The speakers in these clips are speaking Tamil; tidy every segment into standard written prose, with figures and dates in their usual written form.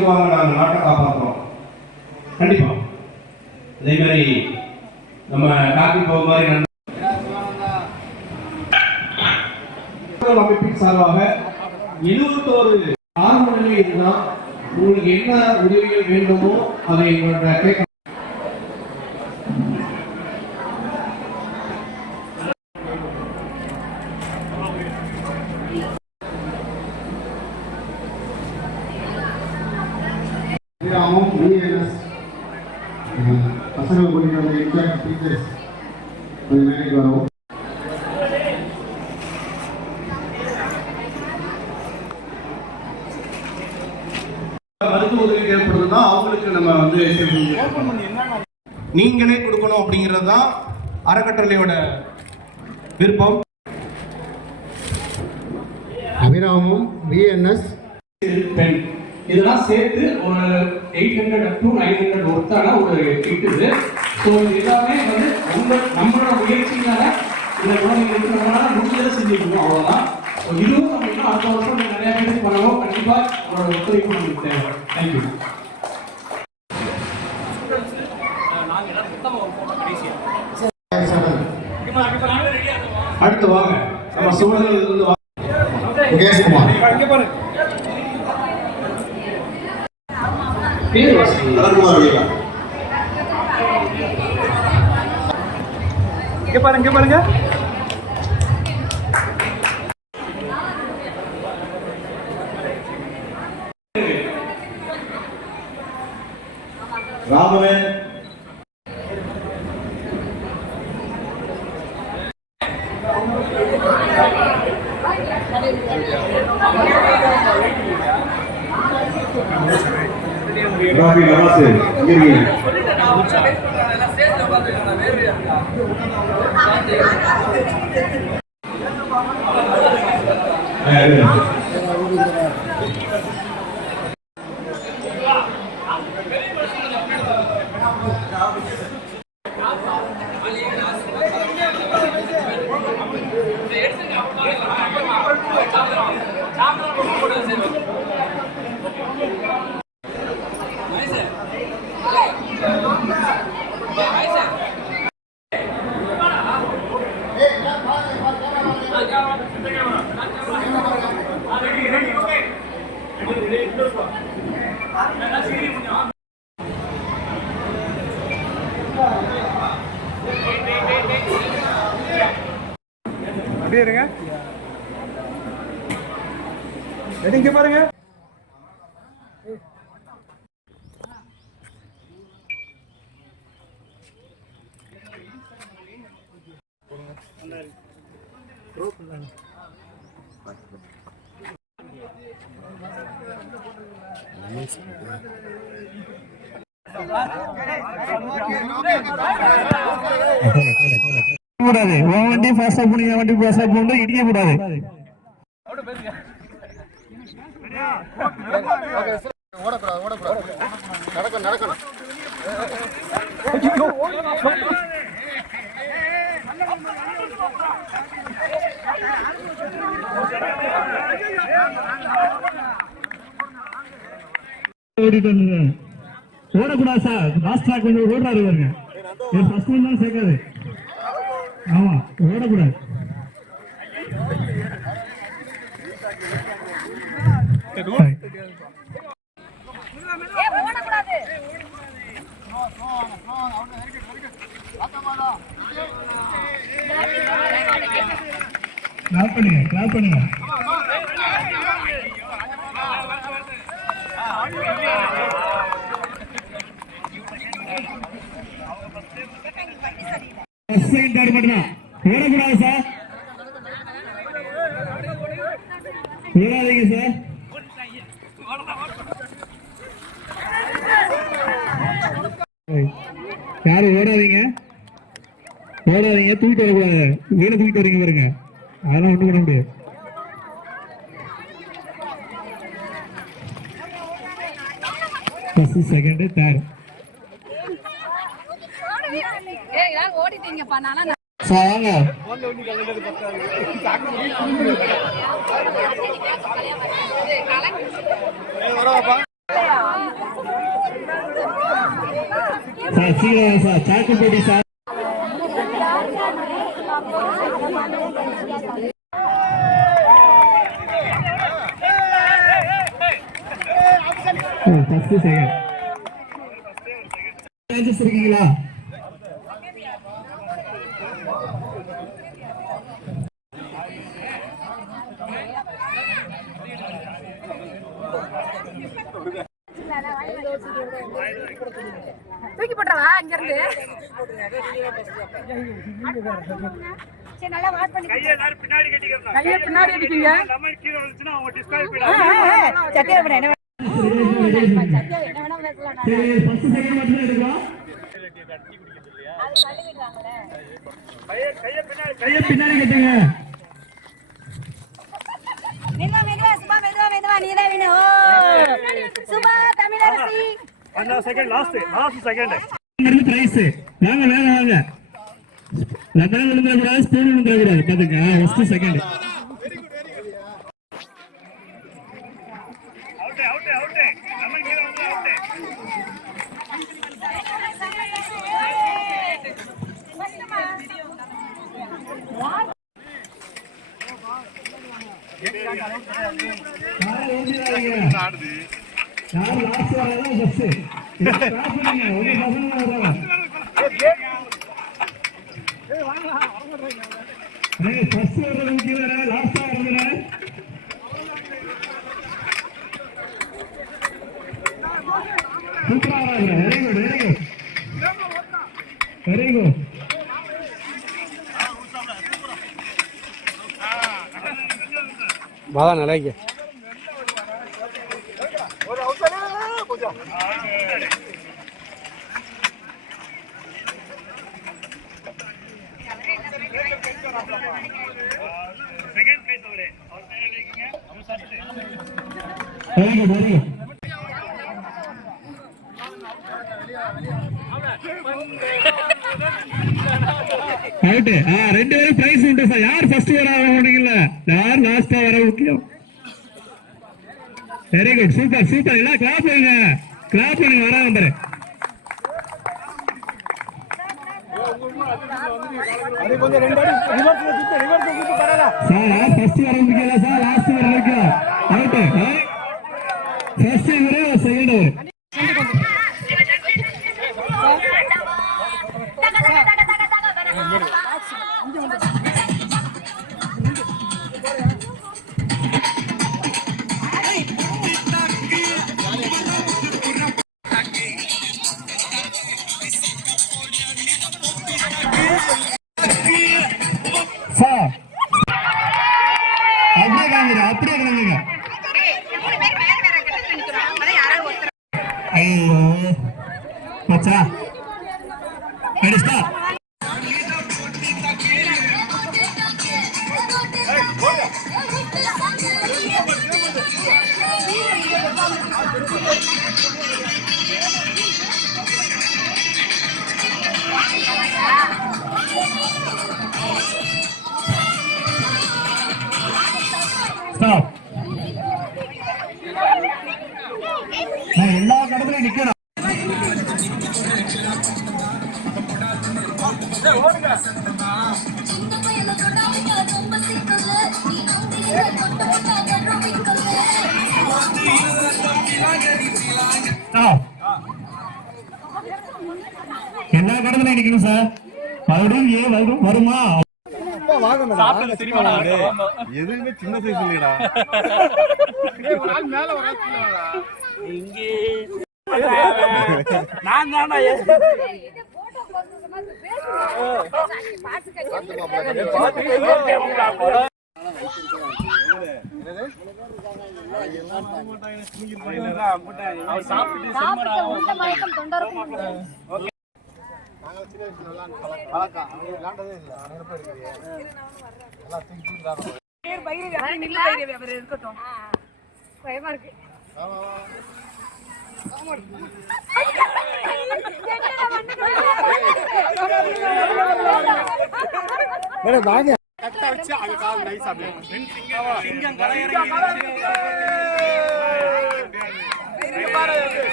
நாங்கள் நாட்டை காப்பாற்றுறோம். கண்டிப்பா அதே மாதிரி நம்ம காப்பி போக மாதிரி அமைப்பின் சார்பாக 71 ஆர்வ நிலை இதுதான். உங்களுக்கு என்ன உதவிகள் வேண்டுமோ அதை எங்களோட கேட்க பசங்க கொஞ்சம் இன்சார்ஜ் டீச்சர்ஸ் கொஞ்சம் மேனேஜ் வரும். மருத்துவ உதவி தேவைப்படுதுன்னா அவங்களுக்கு நம்ம வந்து நீங்களே கொடுக்கணும் அப்படிங்கிறது தான் அறக்கட்டளையோட விருப்பம். அபிராமம் விஎன்எஸ் பெண் இதெல்லாம் சேர்த்து ஒரு 800 to 900 ஒருத்தான ஒரு கிட் இது. ஸோ இது எல்லாமே வந்து நம்மளோட முயற்சியினால இந்த குழந்தைங்களுக்கு நம்மளால முடிஞ்சதை செஞ்சுக்கணும், அவ்வளோதான். இதுவும் நம்ம இன்னும் அடுத்த வருஷம் நிறைய பேருக்கு பண்ணணும். கண்டிப்பாக அவரோட ஒத்துழைப்பு நமக்கு தேவை. தேங்க்யூ. அடுத்து வாங்க நம்ம சூழல் பாருங்க பாருங்க ராகவன் ராபி நமஸ்தே இங்கே அப்படியே இருங்க. இங்க பாருங்க. கூடாது வண்டி ஃபாஸ்டா போனீங்க, வண்டி ஃபாஸ்டா போனா இடிக்க கூடாது. ஓடக்கூடாது ஓடக்கூடாது நடக்கணும் நடக்கணும். ஓடக்கூடாது சார். லாஸ்ட் ட்ராக் கொஞ்சம் ஓடுறாரு பாருங்க. ஃபர்ஸ்ட் ஒன் தான் சேர்க்காது. ஆமா ஓடக்கூடாது. கிளாப் பண்ணுங்க கிளாப் பண்ணுங்க. செகண்ட் தேர்ட் மட்டும் ஓடக்கூடாது சார். ஓடாதீங்க சார். யாரும் ஓடாதீங்க ஓடாதீங்க. தூக்கிட்டு வரக்கூடாது. வீடு தூக்கிட்டு வரீங்க பாருங்க. அதெல்லாம் ஒன்றும் பண்ண முடியாது. ஃபர்ஸ்ட் செகண்ட் தேர்ட் ஓடிட்டீங்கப்பா. நானா சாங்க கலங்க சீக்கிரம் சார் சாக்கு போட்டி சார். ஃபர்ஸ்ட் செகண்ட் மேட்சஸ் இருக்கீங்களா? தூக்கி போட்டுறவா இங்க இருந்து நல்லா வாஷ் பண்ணி கையை பின்னாடி கட்டிக்கங்க. கையை பின்னாடி அடிக்கீங்க. நம்ம கீழ வந்துச்சுனா அவங்க டிஸ்குவாலிஃபை சத்தியா பண்ண என்ன சத்தியா என்ன வேணா பேசலாம். சரி ஃபர்ஸ்ட் செகண்ட் மட்டும் எடுக்கலாம். அது தள்ளி விடுறாங்களே. கையை பின்னாடி கட்டுங்க. மெதுவா நீதான் வேணும். ஓ சுபா தமிழரசி அந்த செகண்ட் லாஸ்ட் செகண்ட் இருந்து பிரைஸ் வாங்க வாங்க வாங்க. லெமன் விழுந்துற கூடாது, ஸ்பூன் விழுந்துற கூடாது. பாத்துங்க ஃபர்ஸ்ட் செகண்ட். அவுட் நம்ம கீழ வந்து அவுட். யார் லாஸ்ட் வரலாம் ஃபர்ஸ்ட். ஸ்டாப் பண்ணுங்க. ஒரு பசங்க வராங்க. ஏய் ஃபர்ஸ்ட் வரது கீழ லாஸ்டா வரதுடா. சூப்பரா வராங்க. Very good. வாடா நல்லாயிருக்கு. செகண்ட் பிளேஸ் அவரே அவர் பேர் எழுதிக்கங்க. நம்ம ஃபர்ஸ்ட் வெரி குட். அவுட். ரெண்டு பேரும் பிரைஸ் உண்டு சார். யார் ஃபர்ஸ்ட் வர போனீங்கல்ல, யார் லாஸ்டா வர முக்கியம். Very good. சூப்பர் எல்லாம் கிளாப் பண்ணுங்க. வர நம்பர் சார் ஃபர்ஸ்ட் வர முக்கியல சார், லாஸ்ட் வர முக்கியம். அவுட். ஃபர்ஸ்ட் வர செகண்ட் வர. அப்படியே கிளம்புங்க. ஐயோ மச்சா ஸ்டாப். ஸ்டாப். நான் எல்லா கடத்துலையும் நிக்கிறேன். எல்லா கடத்துலையும் நிக்கணும் சார். மறுபடியும் வருமா? எதுவுமே சின்ன சைஸ் இல்லடா. நான் தானா இருக்கட்டும். பயமா இருக்கு. வாங்க கட்ட வச்சு அது கால் நைஸ் அப்படியே சிங்கம் கலையறங்கி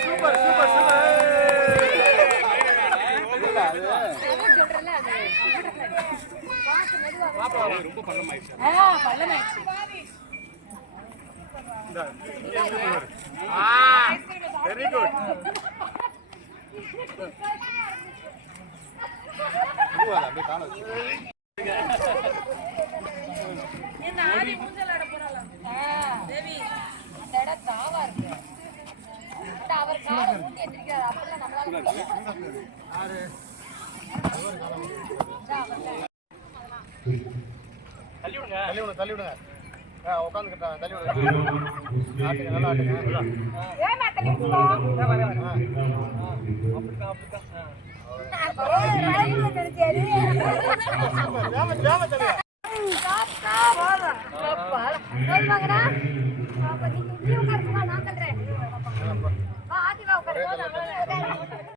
சூப்பர் ரொம்ப பள்ளமாயிடுச்சு. பள்ளமாயிடுச்சு. Very good. அப்படியே காணும். என்ன ஆடி மூஞ்சல் ஆட போறாளா? தேவி அந்த இடம் தாவா இருக்கு. அவர் காலை ஊட்டி எந்திரிக்கிறார். அப்பெல்லாம் நம்மளால தள்ளி விடுங்க. உட்காந்துக்கிட்டா தள்ளி விடுங்க. ஆட்டுங்க, நல்லா ஆட்டுங்க. ஏமா தள்ளி விடுவா? நான்